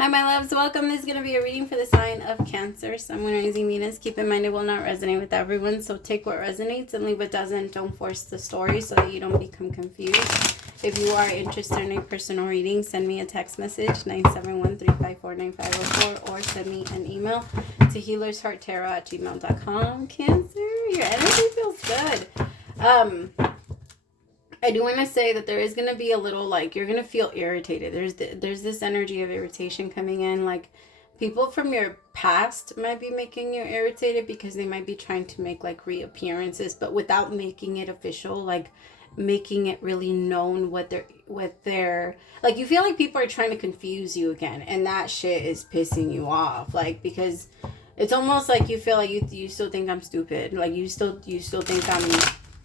Hi, my loves. Welcome. This is going to be a reading for the sign of Cancer, Sun, Moon, Rising, Venus. Keep in mind it will not resonate with everyone, so take what resonates and leave what doesn't. Don't force the story so that you don't become confused. If you are interested in a personal reading, send me a text message, 971-354-9504, or send me an email to HealersHeartTarot@gmail.com. Cancer, your energy feels good. I do want to say that there is going to be a little, like, you're going to feel irritated. There's this energy of irritation coming in. Like, people from your past might be making you irritated because they might be trying to make, like, reappearances, but without making it official, like, making it really known what they're, like, you feel like people are trying to confuse you again, and that shit is pissing you off, like, because it's almost like you feel like you still think I'm stupid. Like, you still think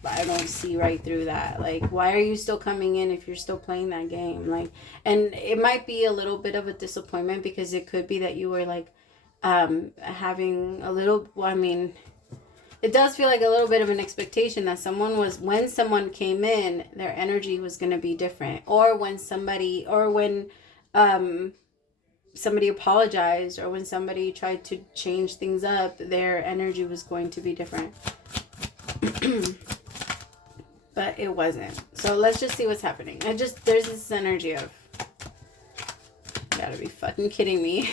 I don't see right through that. Like, why are you still coming in if you're still playing that game? Like, and it might be a little bit of a disappointment because it could be that you were, like, having a little, well, I mean, it does feel like a little bit of an expectation that when someone came in, their energy was going to be different. Or when somebody apologized, or when somebody tried to change things up, their energy was going to be different. But it wasn't. So let's just see what's happening. There's this energy of, you gotta be fucking kidding me.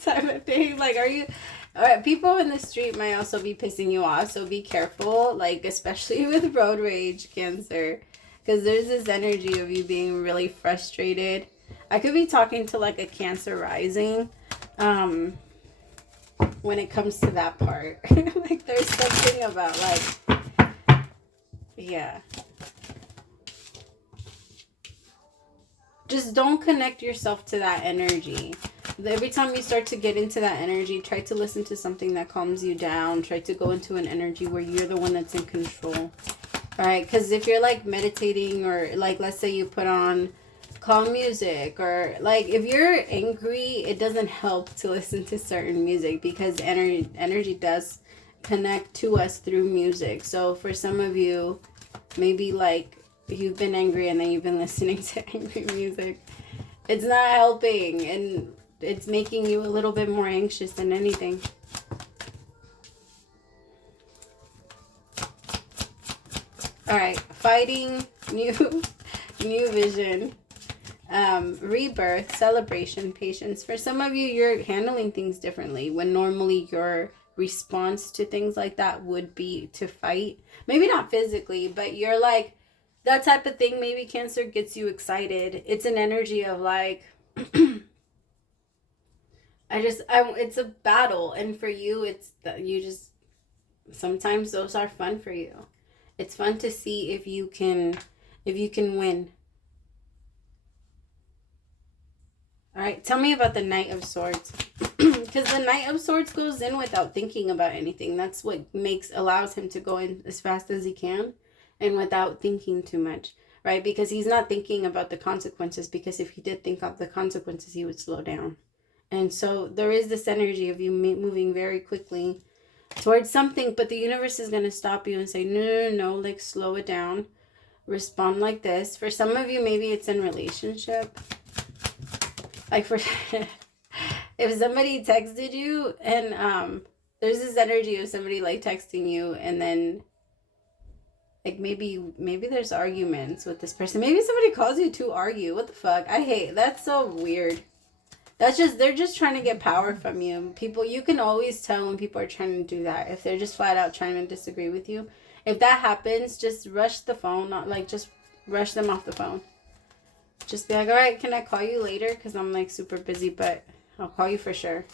Type of thing. Like, are you, all right, people in the street might also be pissing you off, so be careful, like, especially with road rage, Cancer, because there's this energy of you being really frustrated. I could be talking to, like, a Cancer rising, when it comes to that part. Like, there's something about, like, yeah. Just don't connect yourself to that energy. Every time you start to get into that energy, try to listen to something that calms you down. Try to go into an energy where you're the one that's in control. Right? Because if you're, like, meditating, or, like, let's say you put on calm music, or, like, if you're angry, it doesn't help to listen to certain music, because energy does connect to us through music. So for some of you, maybe, like, you've been angry and then you've been listening to angry music, it's not helping, and it's making you a little bit more anxious than anything. All right, fighting, new vision, rebirth, celebration, patience. For some of you, you're handling things differently when normally your response to things like that would be to fight. Maybe not physically, but you're like, that type of thing. Maybe Cancer gets you excited. It's an energy of, like, it's a battle, and for you, it's that you just, sometimes those are fun for you. It's fun to see if you can win. All right, tell me about the Knight of Swords. Because the Knight of Swords goes in without thinking about anything. That's what allows him to go in as fast as he can and without thinking too much, right? Because he's not thinking about the consequences, because if he did think of the consequences, he would slow down. And so there is this energy of you moving very quickly towards something, but the universe is going to stop you and say, no, like, slow it down. Respond like this. For some of you, maybe it's in relationship. Like, for if somebody texted you and there's this energy of somebody, like, texting you, and then, like, maybe there's arguments with this person. Maybe somebody calls you to argue. What the fuck? I hate, that's so weird. That's just, they're just trying to get power from you. People, you can always tell when people are trying to do that, if they're just flat out trying to disagree with you. If that happens, just rush the phone, not, like, just rush them off the phone. Just be like, all right, can I call you later? Because I'm, like, super busy, but I'll call you for sure.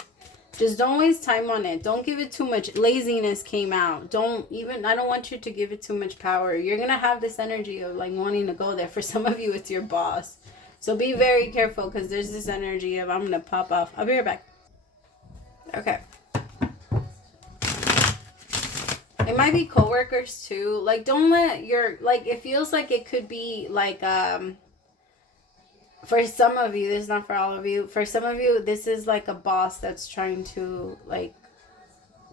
Just don't waste time on it. Don't give it too much. Laziness came out. I don't want you to give it too much power. You're going to have this energy of, like, wanting to go there. For some of you, it's your boss. So be very careful, because there's this energy of, I'm going to pop off. I'll be right back. Okay. It might be coworkers too. Like, don't let your, like, it feels like it could be, like, for some of you, this is not for all of you. For some of you, this is like a boss that's trying to, like,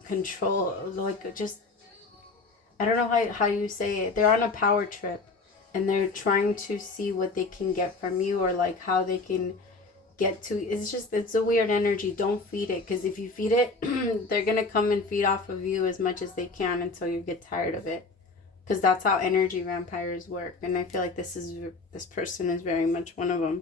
control, like, just, I don't know how you say it. They're on a power trip, and they're trying to see what they can get from you, or, like, how they can get to, it's a weird energy. Don't feed it, because if you feed it, they're going to come and feed off of you as much as they can until you get tired of it. Because that's how energy vampires work. And I feel like this person is very much one of them.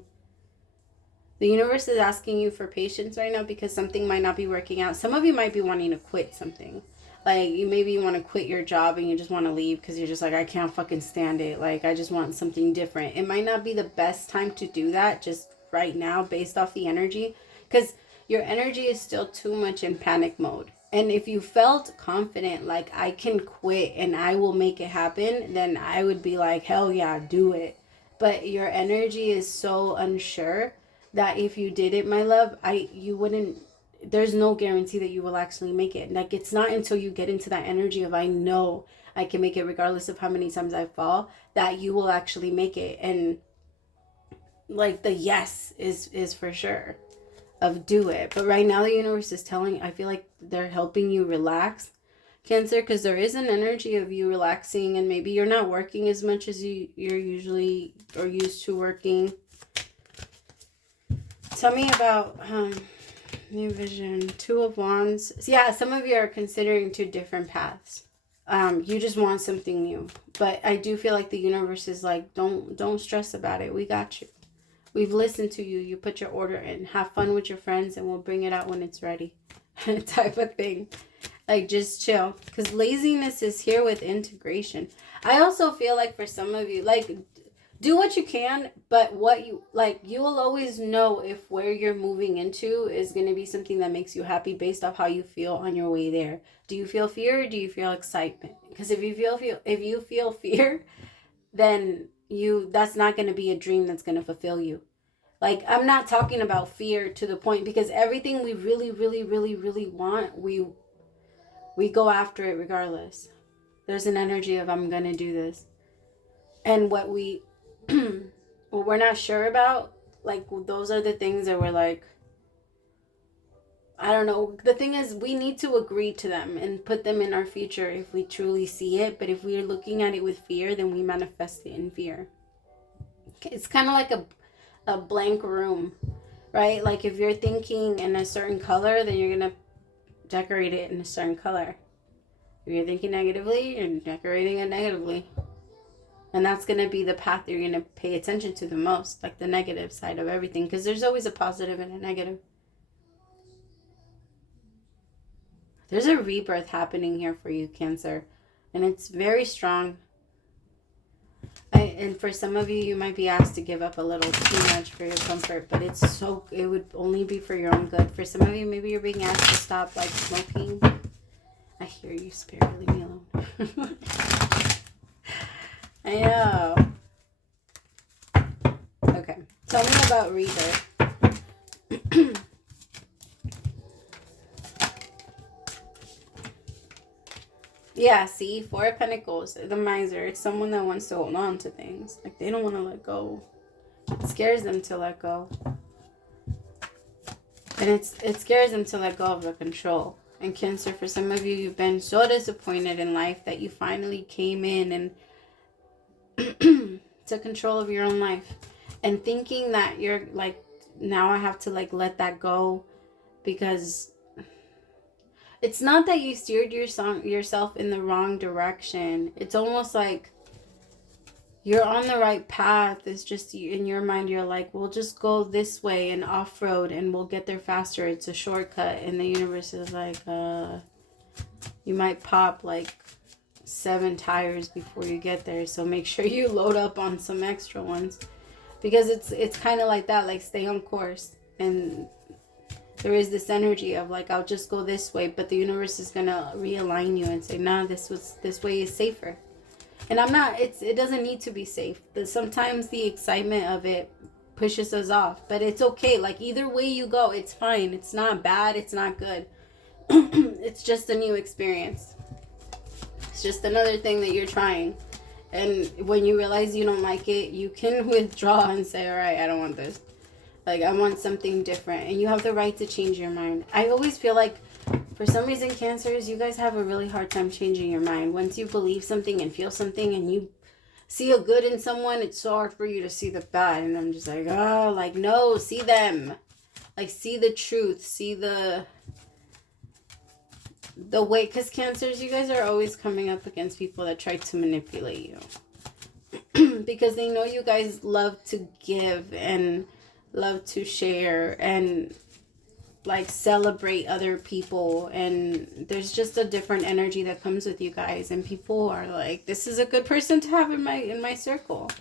The universe is asking you for patience right now because something might not be working out. Some of you might be wanting to quit something. Like, you maybe want to quit your job and you just want to leave because you're just like, I can't fucking stand it. Like, I just want something different. It might not be the best time to do that just right now based off the energy, because your energy is still too much in panic mode. And if you felt confident, like, I can quit and I will make it happen, then I would be like, hell yeah, do it. But your energy is so unsure that if you did it, my love, you wouldn't, there's no guarantee that you will actually make it. Like, it's not until you get into that energy of, I know I can make it regardless of how many times I fall, that you will actually make it. And like, the yes is for sure of do it. But right now the universe is telling, I feel like they're helping you relax, Cancer, because there is an energy of you relaxing, and maybe you're not working as much as you're usually or used to working. Tell me about new vision. 2 of Wands. So yeah, some of you are considering 2 different paths. You just want something new. But I do feel like the universe is like, don't stress about it. We got you. We've listened to you. You put your order in. Have fun with your friends and we'll bring it out when it's ready. Type of thing. Like, just chill. Because laziness is here with integration. I also feel like for some of you, like, do what you can, but what you, like, you will always know if where you're moving into is going to be something that makes you happy based off how you feel on your way there. Do you feel fear or do you feel excitement? Because if you feel fear, then that's not going to be a dream that's going to fulfill you. Like, I'm not talking about fear to the point, because everything we really, really, really, really want, we go after it regardless. There's an energy of, I'm going to do this. And what what we're not sure about, like, those are the things that we're like, I don't know. The thing is, we need to agree to them and put them in our future if we truly see it. But if we're looking at it with fear, then we manifest it in fear. It's kind of like a blank room, right? Like, if you're thinking in a certain color, then you're going to decorate it in a certain color. If you're thinking negatively, you're decorating it negatively. And that's going to be the path you're going to pay attention to the most, like the negative side of everything, because there's always a positive and a negative. There's a rebirth happening here for you, Cancer, and it's very strong. And for some of you, you might be asked to give up a little too much for your comfort, but it would only be for your own good. For some of you, maybe you're being asked to stop, like, smoking. I hear you, Spirit. Leave me alone. I know. Okay. Tell me about rebirth. Yeah, see? 4 of Pentacles. The miser. It's someone that wants to hold on to things. Like, they don't want to let go. It scares them to let go. And it scares them to let go of the control. And Cancer, for some of you, you've been so disappointed in life that you finally came in and took control of your own life, and thinking that you're like, now I have to, like, let that go, because it's not that you steered yourself in the wrong direction. It's almost like you're on the right path. It's just in your mind, you're like, we'll just go this way and off-road and we'll get there faster. It's a shortcut. And the universe is like, you might pop like 7 tires before you get there, so make sure you load up on some extra ones, because it's kind of like that, like, stay on course. And there is this energy of, like, I'll just go this way, but the universe is gonna realign you and say, nah, this way is safer. And it doesn't need to be safe, but sometimes the excitement of it pushes us off. But it's okay. Like, either way you go, it's fine. It's not bad, it's not good. It's just a new experience. It's just another thing that you're trying. And when you realize you don't like it, you can withdraw and say, all right, I don't want this. Like, I want something different. And you have the right to change your mind. I always feel like, for some reason, Cancers, you guys have a really hard time changing your mind. Once you believe something and feel something and you see a good in someone, it's so hard for you to see the bad. And I'm just like, oh, like, no, see them. Like, see the truth, see the way, because Cancers, you guys are always coming up against people that try to manipulate you. Because they know you guys love to give and love to share and like celebrate other people, and there's just a different energy that comes with you guys, and people are like, this is a good person to have in my circle,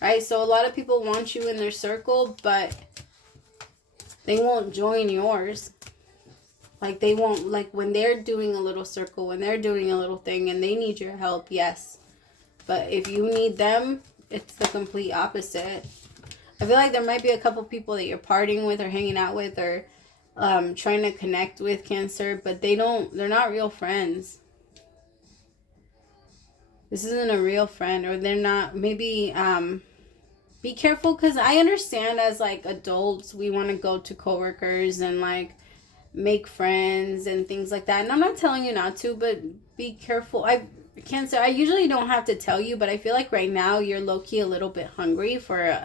right? So a lot of people want you in their circle, but they won't join yours. Like, they won't, like, when they're doing a little circle, when they're doing a little thing and they need your help, yes, but if you need them, it's the complete opposite. I feel like there might be a couple people that you're partying with or hanging out with or trying to connect with, Cancer, but they're not real friends. This isn't a real friend, or they're not, maybe, be careful, because I understand as like adults, we want to go to coworkers and like make friends and things like that. And I'm not telling you not to, but be careful. Cancer, I usually don't have to tell you, but I feel like right now you're low-key a little bit hungry for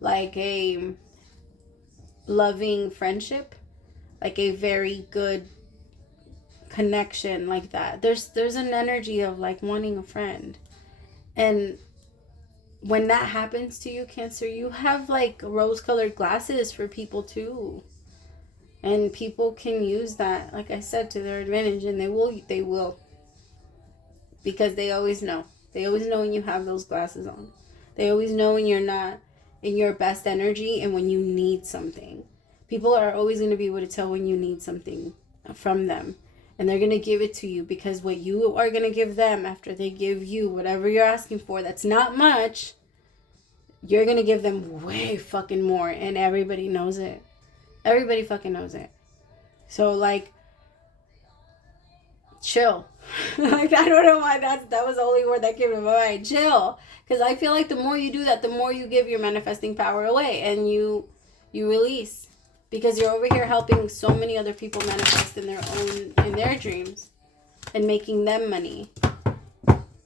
like a loving friendship, like a very good connection like that. There's an energy of like wanting a friend, and when that happens to you, Cancer, you have like rose-colored glasses for people too, and people can use that, like I said, to their advantage, and they will, because they always know when you have those glasses on. They always know when you're not in your best energy and when you need something. People are always going to be able to tell when you need something from them. And they're going to give it to you, because what you are going to give them after they give you whatever you're asking for, that's not much, you're going to give them way fucking more. And everybody knows it. Everybody fucking knows it. So, like, chill. Like, I don't know why that was the only word that came to my mind. Chill. Because I feel like the more you do that, the more you give your manifesting power away, and you release. Because you're over here helping so many other people manifest in their dreams and making them money.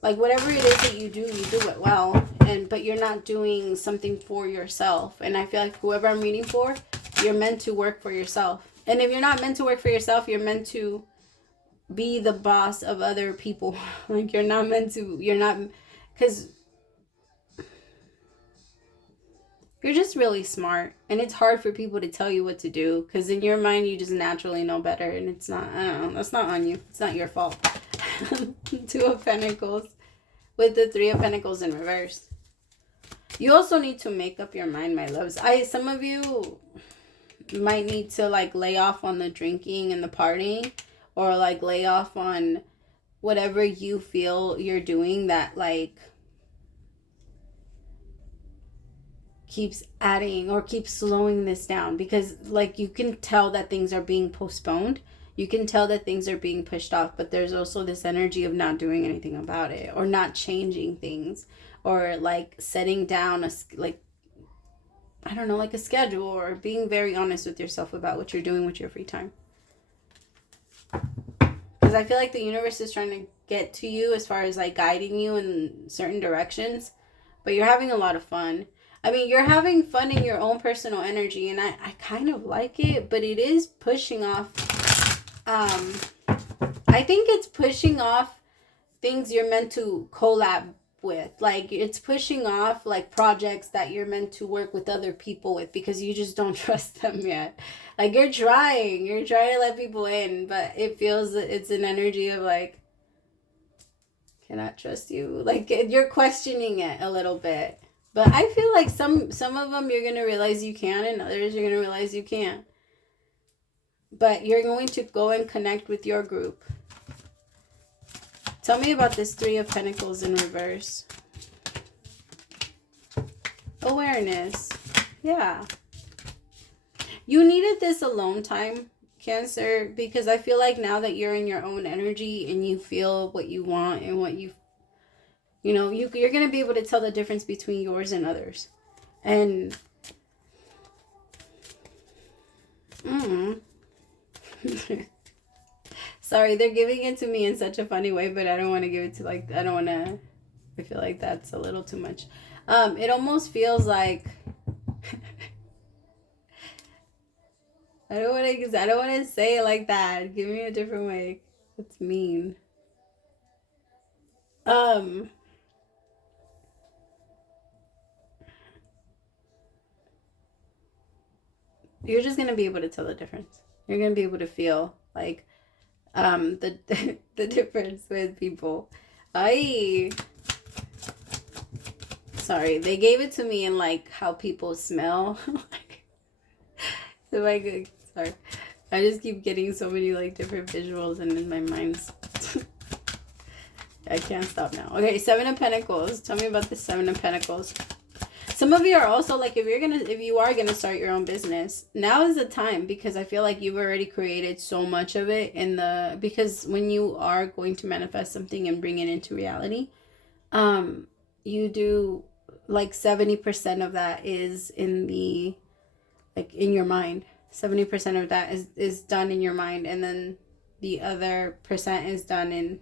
Like, whatever it is that you do it well. But you're not doing something for yourself. And I feel like whoever I'm reading for, you're meant to work for yourself. And if you're not meant to work for yourself, you're meant to be the boss of other people. Like, you're not, because you're just really smart, and it's hard for people to tell you what to do, because in your mind you just naturally know better, and it's not, I don't know, that's not on you, it's not your fault. Two of Pentacles with the Three of Pentacles in reverse. You also need to make up your mind, my loves. Some of you might need to like lay off on the drinking and the partying, or like lay off on whatever you feel you're doing that like keeps adding or keeps slowing this down, because like you can tell that things are being postponed, you can tell that things are being pushed off, but there's also this energy of not doing anything about it, or not changing things, or like setting down a schedule, or being very honest with yourself about what you're doing with your free time. Because I feel like the universe is trying to get to you as far as like guiding you in certain directions, but you're having a lot of fun. I mean, you're having fun in your own personal energy, and I kind of like it, but it is pushing off, I think it's pushing off things you're meant to collab with. Like, it's pushing off like projects that you're meant to work with other people with, because you just don't trust them yet. Like, you're trying to let people in, but it feels that it's an energy of like, cannot trust you. Like, you're questioning it a little bit. But I feel like some of them you're going to realize you can, and others you're going to realize you can't. But you're going to go and connect with your group. Tell me about this Three of Pentacles in reverse. Awareness. Yeah. You needed this alone time, Cancer, because I feel like now that you're in your own energy and you feel what you want and what you're going to be able to tell the difference between yours and others. And sorry, they're giving it to me in such a funny way, but I don't want to give it to I feel like that's a little too much. It almost feels like I don't want to say it like that. Give me a different way. That's mean. You're just gonna be able to tell the difference. You're gonna be able to feel like the the difference with people. Sorry, they gave it to me in like how people smell. So sorry. I just keep getting so many like different visuals and in my mind. I can't stop now. Okay, Seven of Pentacles. Tell me about the Seven of Pentacles. Some of you are also like, if you are gonna start your own business, now is the time, because I feel like you've already created so much of it because when you are going to manifest something and bring it into reality, you do like 70% of that is in your mind. 70% of that is done in your mind, and then the other percent is done in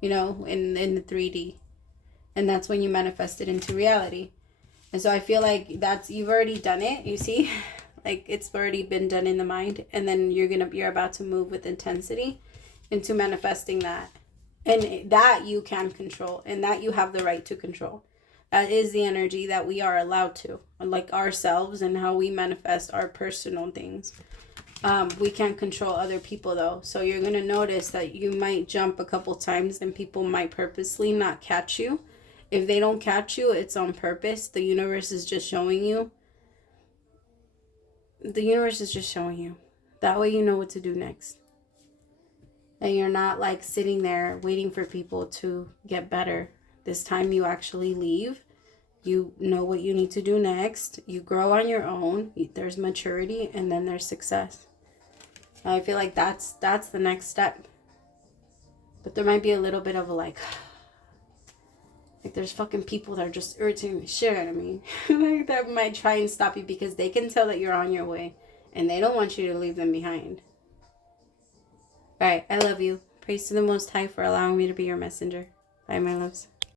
the 3D, and that's when you manifest it into reality. And so I feel like you've already done it, you see? Like it's already been done in the mind, and then you're about to move with intensity into manifesting that. And that you can control, and that you have the right to control. That is the energy that we are allowed to, like ourselves and how we manifest our personal things. We can't control other people though. So you're going to notice that you might jump a couple times and people might purposely not catch you. If they don't catch you, it's on purpose. The universe is just showing you. That way you know what to do next. And you're not like sitting there waiting for people to get better. This time you actually leave. You know what you need to do next. You grow on your own. There's maturity, and then there's success. I feel like that's the next step. But there might be a little bit of a like there's fucking people that are just irritating the shit out of me. Like that might try and stop you because they can tell that you're on your way and they don't want you to leave them behind. All right, I love you. Praise to the Most High for allowing me to be your messenger. Bye, my loves.